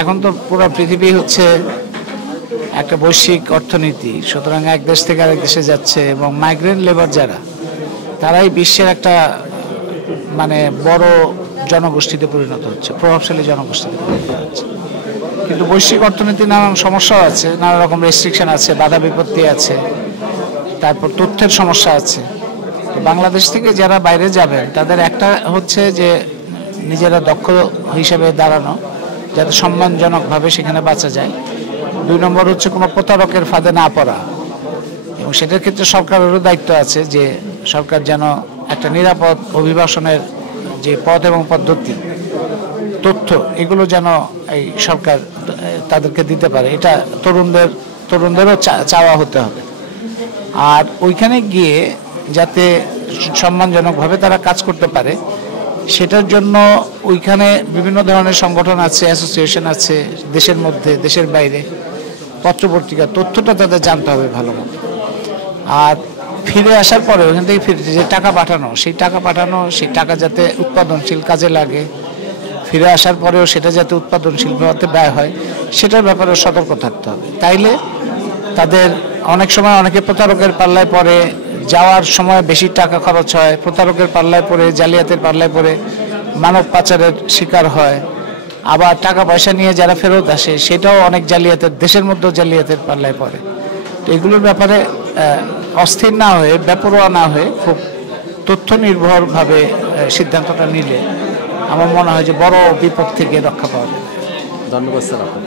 এখন তো পুরো পৃথিবী হচ্ছে একটা বৈশ্বিক অর্থনীতি, সুতরাং এক দেশ থেকে আরেক দেশে যাচ্ছে এবং মাইগ্রেন্ট লেবার যারা, তারাই বিশ্বের একটা মানে বড় জনগোষ্ঠীতে পরিণত হচ্ছে, প্রভাবশালী জনগোষ্ঠীতে পরিণত হচ্ছে। কিন্তু বৈশ্বিক অর্থনীতি নানান সমস্যাও আছে, নানা রকম রেস্ট্রিকশন আছে, বাধা বিপত্তি আছে, তারপর তথ্যের সমস্যা আছে। বাংলাদেশ থেকে যারা বাইরে যাবেন তাদের একটা হচ্ছে যে নিজেরা দক্ষ হিসেবে দাঁড়ানো, যাতে সম্মানজনকভাবে সেখানে বাঁচা যায়। 2 নম্বর হচ্ছে কোনো প্রতারকের ফাঁদে না পড়া, এবং সেটার ক্ষেত্রে সরকারেরও দায়িত্ব আছে যে সরকার যেন একটা নিরাপদ অভিবাসনের যে পথ এবং পদ্ধতি, তথ্য, এগুলো যেন এই সরকার তাদেরকে দিতে পারে। এটা তরুণদেরও চাওয়া হতে হবে। আর ওইখানে গিয়ে যাতে সম্মানজনকভাবে তারা কাজ করতে পারে, সেটার জন্য ওইখানে বিভিন্ন ধরনের সংগঠন আছে, অ্যাসোসিয়েশন আছে, দেশের মধ্যে দেশের বাইরে, পত্রপত্রিকা, তথ্যটা তাদের জানতে হবে ভালো মতো। আর ফিরে আসার পরে ওখান থেকে ফিরে যে টাকা পাঠানো, সেই টাকা যাতে উৎপাদনশীল কাজে লাগে, ফিরে আসার পরেও সেটা যাতে উৎপাদনশীলভাবে ব্যয় হয়, সেটার ব্যাপারে সতর্ক থাকতে হবে। তাইলে তাদের অনেক সময় অনেকে প্রতারকের পাল্লায় পড়ে, যাওয়ার সময় বেশি টাকা খরচ হয়, প্রতারকের পাল্লায় পড়ে, জালিয়াতের পাল্লায় পড়ে মানব পাচারের শিকার হয়। আবার টাকা পয়সা নিয়ে যারা ফেরত আসে, সেটাও অনেক জালিয়াতের, দেশের মধ্যেও জালিয়াতের পাল্লায় পড়ে। তো এগুলোর ব্যাপারে অস্থির না হয়ে, বেপরোয়া না হয়ে, খুব তথ্য নির্ভরভাবে সিদ্ধান্তটা নিলে আমার মনে হয় যে বড় বিপদ থেকে রক্ষা পাওয়া যাবে। ধন্যবাদ স্যার।